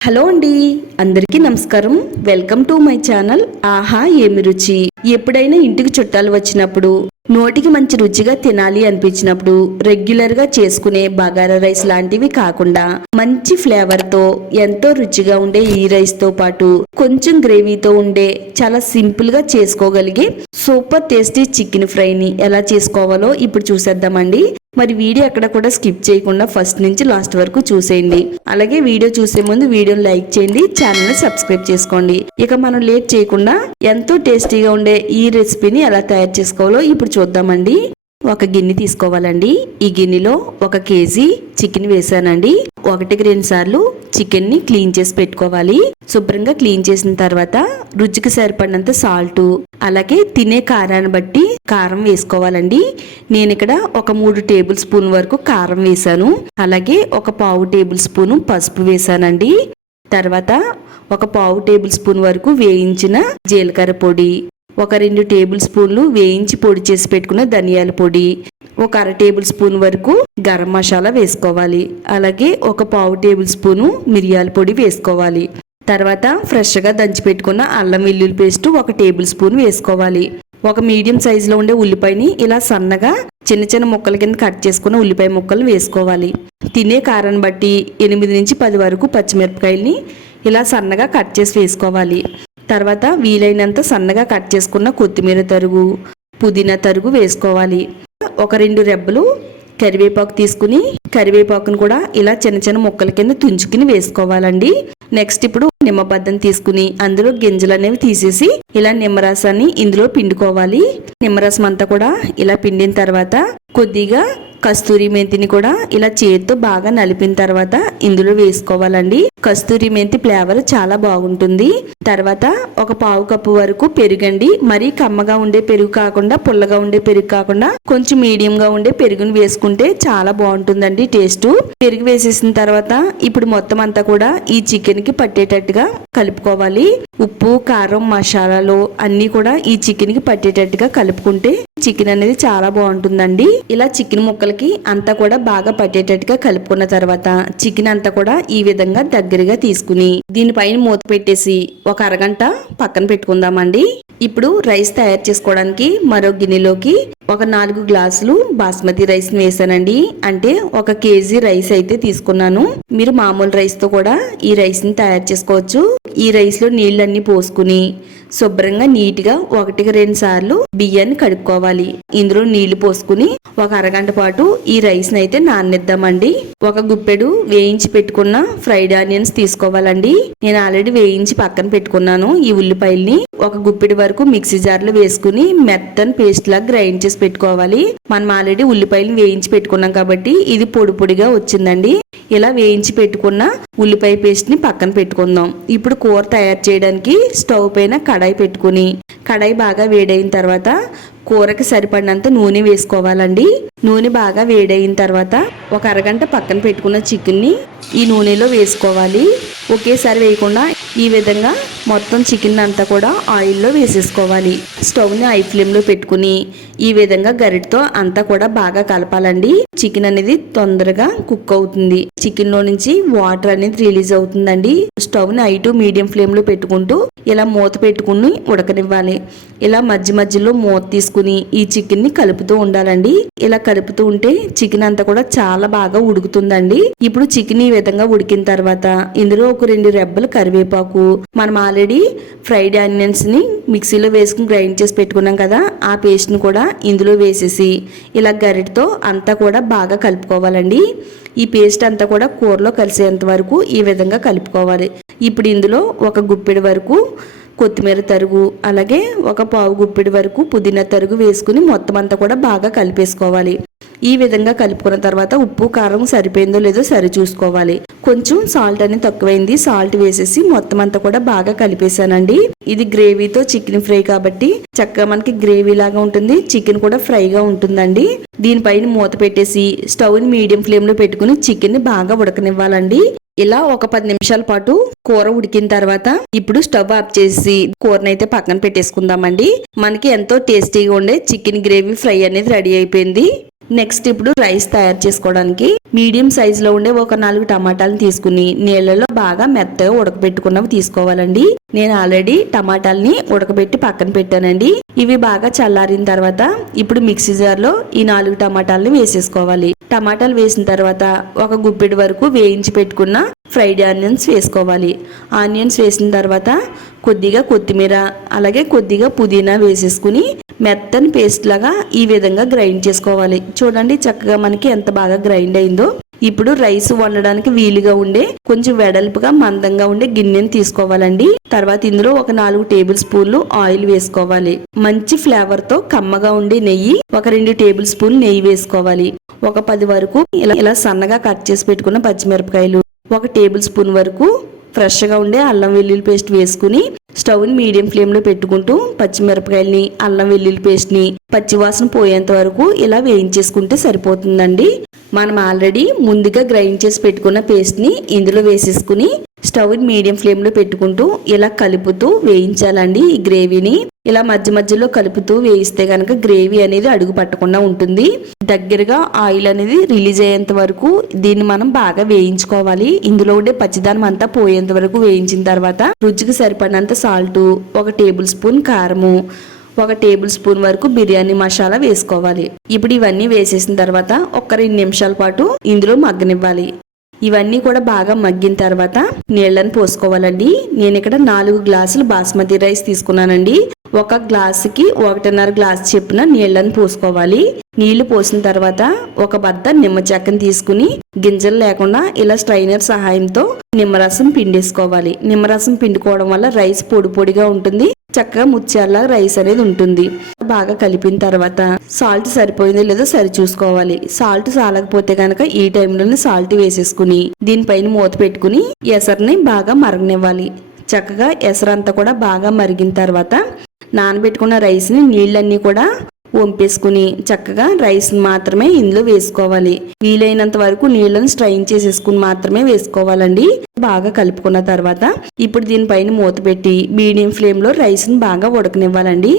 Hello అండి అందరికీ నమస్కారం. వెల్కమ్ టు మై ఛానల్ ఆహా ఏమి రుచి. ఎప్పుడైనా ఇంటికి చుట్టాలు వచ్చినప్పుడు నోటికి మంచి రుచిగా తినాలి అనిపించినప్పుడు రెగ్యులర్గా చేసుకునే బగారా రైస్ లాంటివి కాకుండా మంచి ఫ్లేవర్తో ఎంతో రుచిగా ఉండే ఈ రైస్తో పాటు కొంచెం గ్రేవీతో ఉండే చాలా సింపుల్గా చేసుకోగలిగే సూపర్ టేస్టీ చికెన్ ఫ్రైని ఎలా చేసుకోవాలో ఇప్పుడు చూసేద్దామండి. మరి వీడియో ఎక్కడ కూడా స్కిప్ చేయకుండా ఫస్ట్ నుంచి లాస్ట్ వరకు చూసేయండి. అలాగే వీడియో చూసే ముందు వీడియోని లైక్ చేయండి ఛానల్ని సబ్స్క్రైబ్ చేసుకోండి. ఇక మనం లేట్ చేయకుండా ఎంతో టేస్టీగా ఉండే ఈ రెసిపీని ఎలా తయారు చేసుకోవాలో ఇప్పుడు చూద్దామండి. ఒక గిన్నె తీసుకోవాలండి. ఈ గిన్నెలో ఒక కేజీ చికెన్ వేసానండి. ఒకటికి రెండు సార్లు చికెన్ని క్లీన్ చేసి పెట్టుకోవాలి. శుభ్రంగా క్లీన్ చేసిన తర్వాత రుచికి సరిపడినంత సాల్ట్ అలాగే తినే కారాన్ని బట్టి కారం వేసుకోవాలండి. నేను ఇక్కడ ఒక మూడు టేబుల్ స్పూన్ వరకు కారం వేసాను అలాగే ఒక పావు టేబుల్ స్పూన్ పసుపు వేసానండి తర్వాత ఒక పావు టేబుల్ స్పూన్ వరకు వేయించిన జీలకర్ర పొడి ఒక రెండు టేబుల్ స్పూన్లు వేయించి పొడి చేసి పెట్టుకున్న ధనియాల పొడి ఒక అర టేబుల్ స్పూన్ వరకు గరం మసాలా వేసుకోవాలి. అలాగే ఒక పావు టేబుల్ స్పూను మిరియాల పొడి వేసుకోవాలి. తర్వాత ఫ్రెష్గా దంచి పెట్టుకున్న అల్లం వెల్లుల్లి పేస్ట్ ఒక టేబుల్ స్పూన్ వేసుకోవాలి. ఒక మీడియం సైజులో ఉండే ఉల్లిపాయని ఇలా సన్నగా చిన్న చిన్న ముక్కల కింద కట్ చేసుకున్న ఉల్లిపాయ ముక్కలు వేసుకోవాలి. తినే కారాన్ని బట్టి ఎనిమిది నుంచి పది వరకు పచ్చిమిరపకాయల్ని ఇలా సన్నగా కట్ చేసి వేసుకోవాలి. తర్వాత వీలైనంత సన్నగా కట్ చేసుకున్న కొత్తిమీర తరుగు పుదీనా తరుగు వేసుకోవాలి. ఒక రెండు రెబ్బలు కరివేపాకు తీసుకుని కరివేపాకును కూడా ఇలా చిన్న చిన్న ముక్కల కింద తుంచుకుని వేసుకోవాలండి. నెక్స్ట్ ఇప్పుడు నిమ్మబద్దం తీసుకుని అందులో గింజలు అనేవి తీసేసి ఇలా నిమ్మరసాన్ని ఇందులో పిండుకోవాలి. నిమ్మరసం అంతా కూడా ఇలా పిండిన తర్వాత కొద్దిగా కస్తూరి మెంతిని కూడా ఇలా చేతితో బాగా నలిపిన తర్వాత ఇందులో వేసుకోవాలండి. కస్తూరి మెంతి ఫ్లేవర్ చాలా బాగుంటుంది. తర్వాత ఒక పావు కప్పు వరకు పెరుగండి. మరీ కమ్మగా ఉండే పెరుగు కాకుండా పుల్లగా ఉండే పెరుగు కాకుండా కొంచెం మీడియం గా ఉండే పెరుగును వేసుకుంటే చాలా బాగుంటుందండి టేస్ట్. పెరుగు వేసేసిన తర్వాత ఇప్పుడు మొత్తం అంతా కూడా ఈ చికెన్కి పట్టేటట్టుగా కలుపుకోవాలి. ఉప్పు కారం మసాలాలు అన్ని కూడా ఈ చికెన్కి పట్టేటట్టుగా కలుపుకుంటే చికెన్ అనేది చాలా బాగుంటుందండి. ఇలా చికెన్ ముక్కలకి అంతా కూడా బాగా పట్టేటట్టుగా కలుపుకున్న తర్వాత చికెన్ అంతా కూడా ఈ విధంగా దగ్గరగా తీసుకుని దీనిపైన మూత పెట్టేసి ఒక అరగంట పక్కన పెట్టుకుందామండి. ఇప్పుడు రైస్ తయారు చేసుకోవడానికి మరో గిన్నెలోకి ఒక నాలుగు గ్లాసులు బాస్మతి రైస్ వేసానండి. అంటే ఒక కేజీ రైస్ అయితే తీసుకున్నాను. మీరు మామూలు రైస్తో కూడా ఈ రైస్ని తయారు చేసుకోవచ్చు. ఈ రైస్లో నీళ్ళన్ని పోసుకుని శుభ్రంగా నీట్గా ఒకటికి రెండు సార్లు బియ్యాన్ని కడుక్కోవాలి. ఇందులో నీళ్ళు పోసుకుని ఒక అరగంట పాటు ఈ రైస్ని అయితే నాననిద్దామండి. ఒక గుప్పెడు వేయించి పెట్టుకున్న ఫ్రైడ్ ఆనియన్స్ తీసుకోవాలండి. నేను ఆల్రెడీ వేయించి పక్కన పెట్టుకున్నాను. ఈ ఉల్లిపాయల్ని ఒక గుప్పిడి వరకు మిక్సీ జార్లో వేసుకుని మెత్తని పేస్ట్ లాగా గ్రైండ్ చేసి పెట్టుకోవాలి. మనం ఆల్రెడీ ఉల్లిపాయలు వేయించి పెట్టుకున్నాం కాబట్టి ఇది పొడి పొడిగా వచ్చిందండి. ఇలా వేయించి పెట్టుకున్న ఉల్లిపాయ పేస్ట్ని పక్కన పెట్టుకుందాం. ఇప్పుడు కూర తయారు చేయడానికి స్టవ్ పైన కడాయి పెట్టుకుని కడాయి బాగా వేడైన తర్వాత కూరకి సరిపడినంత నూనె వేసుకోవాలండి. నూనె బాగా వేడైన తర్వాత ఒక అరగంట పక్కన పెట్టుకున్న చికెన్ని ఈ నూనెలో వేసుకోవాలి. ఒకేసారి వేయకుండా ఈ విధంగా మొత్తం చికెన్ అంతా కూడా ఆయిల్లో వేసేసుకోవాలి. స్టవ్ని ఐ ఫ్లేమ్లో పెట్టుకుని ఈ విధంగా గరిటతో అంతా కూడా బాగా కలపాలండి. చికెన్ అనేది తొందరగా కుక్ అవుతుంది. చికెన్లో నుంచి వాటర్ అనేది రిలీజ్ అవుతుందండి. స్టవ్ని హై టు మీడియం ఫ్లేమ్లో పెట్టుకుంటూ ఇలా మూత పెట్టుకుని ఉడకనివ్వాలి. ఇలా మధ్య మధ్యలో మూత తీసుకుని ఈ చికెన్ని కలుపుతూ ఉండాలండి. ఇలా కలుపుతూ ఉంటే చికెన్ అంతా కూడా చాలా బాగా ఉడుకుతుందండి. ఇప్పుడు చికెన్ ఈ విధంగా ఉడికిన తర్వాత ఇందులో ఒక రెండు రెబ్బలు కరివేపాకు. మనం ఆల్రెడీ ఫ్రైడ్ ఆనియన్స్ని మిక్సీలో వేసుకుని గ్రైండ్ చేసి పెట్టుకున్నాం కదా ఆ పేస్ట్ని కూడా ఇందులో వేసేసి ఇలా గరిటతో అంతా కూడా బాగా కలుపుకోవాలండి. ఈ పేస్ట్ అంతా కూడా కూరలో కలిసేంత వరకు ఈ విధంగా కలుపుకోవాలి. ఇప్పుడు ఇందులో ఒక గుప్పెడు వరకు కొత్తిమీర తరుగు అలాగే ఒక పావు గుప్పిడి వరకు పుదీనా తరుగు వేసుకుని మొత్తం అంతా కూడా బాగా కలిపేసుకోవాలి. ఈ విధంగా కలుపుకున్న తర్వాత ఉప్పు కారం సరిపోయిందో లేదో సరి చూసుకోవాలి కొంచెం సాల్ట్ అనేది తక్కువైంది సాల్ట్ వేసేసి మొత్తం అంతా కూడా బాగా కలిపేశానండి. ఇది గ్రేవీతో చికెన్ ఫ్రై కాబట్టి చక్కగా మనకి గ్రేవీ లాగా ఉంటుంది చికెన్ కూడా ఫ్రైగా ఉంటుందండి. దీనిపైన మూత పెట్టేసి స్టవ్ని మీడియం ఫ్లేమ్లో పెట్టుకుని చికెన్ని బాగా ఉడకనివ్వాలండి. ఇలా ఒక పది నిమిషాల పాటు కూర ఉడికిన తర్వాత ఇప్పుడు స్టవ్ ఆఫ్ చేసి కూరనైతే పక్కన పెట్టేసుకుందామండి. మనకి ఎంతో టేస్టీగా ఉండే చికెన్ గ్రేవీ ఫ్రై అనేది రెడీ అయిపోయింది. నెక్స్ట్ ఇప్పుడు రైస్ తయారు చేసుకోవడానికి మీడియం సైజులో ఉండే ఒక నాలుగు టమాటాలను తీసుకుని నీళ్ళలో బాగా మెత్తగా ఉడకబెట్టుకున్నవి తీసుకోవాలండి. నేను ఆల్రెడీ టమాటాలని ఉడకబెట్టి పక్కన పెట్టానండి. ఇవి బాగా చల్లారిన తర్వాత ఇప్పుడు మిక్సీ జార్లో ఈ నాలుగు టమాటాలని వేసేసుకోవాలి. టమాటాలు వేసిన తర్వాత ఒక గుప్పెడు వరకు వేయించి పెట్టుకున్న ఫ్రైడ్ ఆనియన్స్ వేసుకోవాలి. ఆనియన్స్ వేసిన తర్వాత కొద్దిగా కొత్తిమీర అలాగే కొద్దిగా పుదీనా వేసేసుకుని మెత్తని పేస్ట్ లాగా ఈ విధంగా గ్రైండ్ చేసుకోవాలి. చూడండి చక్కగా మనకి ఎంత బాగా గ్రైండ్ అయిందో. ఇప్పుడు రైస్ వండడానికి వీలుగా ఉండే కొంచెం వెడల్పుగా మందంగా ఉండే గిన్నెని తీసుకోవాలండి. తర్వాత ఇందులో ఒక నాలుగు టేబుల్ స్పూన్లు ఆయిల్ వేసుకోవాలి. మంచి ఫ్లేవర్తో కమ్మగా ఉండే నెయ్యి ఒక రెండు టేబుల్ స్పూన్ నెయ్యి వేసుకోవాలి. ఒక పది వరకు ఇలా ఇలా సన్నగా కట్ చేసి పెట్టుకున్న పచ్చిమిరపకాయలు. ఒక టేబుల్ స్పూన్ వరకు ఫ్రెష్గా ఉండే అల్లం వెల్లుల్లి పేస్ట్ వేసుకుని స్టవ్ని మీడియం ఫ్లేమ్లో పెట్టుకుంటూ పచ్చిమిరపకాయలని అల్లం వెల్లుల్లి పేస్ట్ని పచ్చివాసన పోయేంత వరకు ఇలా వేయించేసుకుంటే సరిపోతుందండి. మనం ఆల్రెడీ ముందుగా గ్రైండ్ చేసి పెట్టుకున్న పేస్ట్ని ఇందులో వేసేసుకుని స్టవ్ని మీడియం ఫ్లేమ్లో పెట్టుకుంటూ ఇలా కలుపుతూ వేయించాలండి ఈ గ్రేవీని. ఇలా మధ్య మధ్యలో కలుపుతూ వేయిస్తే కనుక గ్రేవీ అనేది అడుగు పట్టకుండా ఉంటుంది. దగ్గరగా ఆయిల్ అనేది రిలీజ్ అయ్యేంత వరకు దీన్ని మనం బాగా వేయించుకోవాలి. ఇందులో ఉండే పచ్చిదానం అంతా పోయేంత వరకు వేయించిన తర్వాత రుచికి సరిపడినంత సాల్ట్ ఒక టేబుల్ స్పూన్ కారము ఒక టేబుల్ స్పూన్ వరకు బిర్యానీ మసాలా వేసుకోవాలి. ఇప్పుడు ఇవన్నీ వేసేసిన తర్వాత ఒక రెండు నిమిషాల పాటు ఇందులో మగ్గనివ్వాలి. ఇవన్నీ కూడా బాగా మగ్గిన తర్వాత నీళ్ళని పోసుకోవాలండి. నేను ఇక్కడ నాలుగు గ్లాసులు బాస్మతి రైస్ తీసుకున్నానండి. ఒక గ్లాసుకి ఒకటిన్నర గ్లాస్ చెప్పిన నీళ్ళని పోసుకోవాలి. నీళ్ళు పోసిన తర్వాత ఒక బద్ద నిమ్మ చెక్కని తీసుకుని గింజలు లేకుండా ఇలా స్ట్రైనర్ సహాయంతో నిమ్మరసం పిండేసుకోవాలి. నిమ్మరసం పిండుకోవడం వల్ల రైస్ పొడి పొడిగా ఉంటుంది. చక్కగా ముత్యాల రైస్ అనేది ఉంటుంది. బాగా కలిపిన తర్వాత సాల్ట్ సరిపోయిందో లేదో సరి చూసుకోవాలి. సాల్ట్ సాలకపోతే కనుక ఈ టైంలోనే సాల్ట్ వేసేసుకుని దీనిపైన మూత పెట్టుకుని ఎసరిని బాగా మరగనివ్వాలి. చక్కగా ఎసరంతా కూడా బాగా మరిగిన తర్వాత నానబెట్టుకున్న రైస్ని నీళ్ళన్నీ కూడా వంపేసుకుని చక్కగా రైస్ మాత్రమే ఇందులో వేసుకోవాలి. వీలైనంత వరకు నీళ్ళని స్ట్రైన్ చేసేసుకుని మాత్రమే వేసుకోవాలండి. బాగా కలుపుకున్న తర్వాత ఇప్పుడు దీనిపైన మూత పెట్టి మీడియం ఫ్లేమ్లో రైస్ బాగా ఉడకనివ్వాలండి.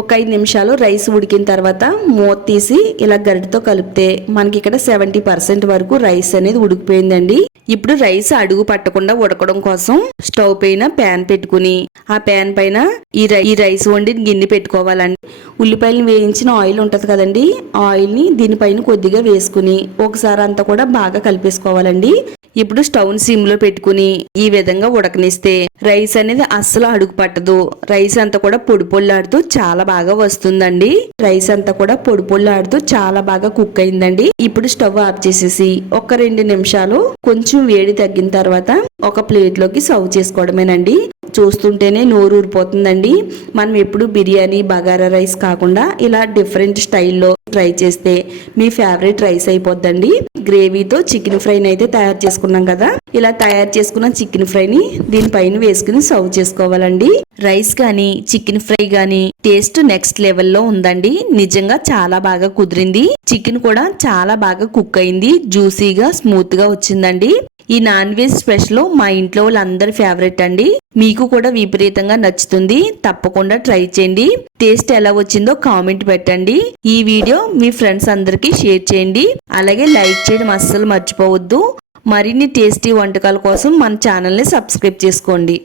ఒక ఐదు నిమిషాలు రైస్ ఉడికిన తర్వాత మూత తీసి ఇలా గరిటతో కలిపితే మనకి ఇక్కడ సెవెంటీ పర్సెంట్ వరకు రైస్ అనేది ఉడికిపోయిందండి. ఇప్పుడు రైస్ అడుగు పట్టకుండా ఉడకడం కోసం స్టవ్ పైన ప్యాన్ పెట్టుకుని ఆ ప్యాన్ పైన ఈ రై ఈ రైస్ వండి గిన్నె పెట్టుకోవాలండి. ఉల్లిపాయలను వేయించిన ఆయిల్ ఉంటుంది కదండి ఆయిల్ని దీనిపైన కొద్దిగా వేసుకుని ఒకసారి అంతా కూడా బాగా కలిపేసుకోవాలండి. ఇప్పుడు స్టవ్ సిమ్లో పెట్టుకుని ఈ విధంగా ఉడకనిస్తే రైస్ అనేది అస్సలు అడుగు పట్టదు. రైస్ అంతా కూడా పొడి పొళ్ళాడుతూ చాలా బాగా వస్తుందండి. రైస్ అంతా కూడా పొడి పొళ్ళాడుతూ చాలా బాగా కుక్ అయిందండి. ఇప్పుడు స్టవ్ ఆఫ్ చేసేసి ఒక రెండు నిమిషాలు కొంచెం వేడి తగ్గిన తర్వాత ఒక ప్లేట్లోకి సర్వ్ చేసుకోవడమేనండి. చూస్తుంటేనే నోరు ఊరిపోతుందండి మనం ఎప్పుడు బిర్యానీ బగారా రైస్ కాకుండా ఇలా డిఫరెంట్ స్టైల్లో ట్రై చేస్తే మీ ఫేవరెట్ రైస్ అయిపోద్దండి. గ్రేవీతో చికెన్ ఫ్రైని అయితే తయారు చేసుకున్నాం కదా. ఇలా తయారు చేసుకున్న చికెన్ ఫ్రైని దీనిపైన వేసుకుని సర్వ్ చేసుకోవాలండి. రైస్ కానీ చికెన్ ఫ్రై కానీ టేస్ట్ నెక్స్ట్ లెవెల్లో ఉందండి. నిజంగా చాలా బాగా కుదిరింది. చికెన్ కూడా చాలా బాగా కుక్ అయింది. జ్యూసీగా స్మూత్గా వచ్చిందండి. ఈ నాన్ వెజ్ స్పెషల్ మా ఇంట్లో వాళ్ళందరి ఫేవరెట్ అండి. మీకు కూడా విపరీతంగా నచ్చుతుంది. తప్పకుండా ట్రై చేయండి. టేస్ట్ ఎలా వచ్చిందో కామెంట్ పెట్టండి. ఈ వీడియో మీ ఫ్రెండ్స్ అందరికీ షేర్ చేయండి. అలాగే లైక్ చేయడం అస్సలు మర్చిపోవద్దు. మరిన్ని టేస్టీ వంటకాల కోసం మన ఛానల్ని సబ్స్క్రైబ్ చేసుకోండి.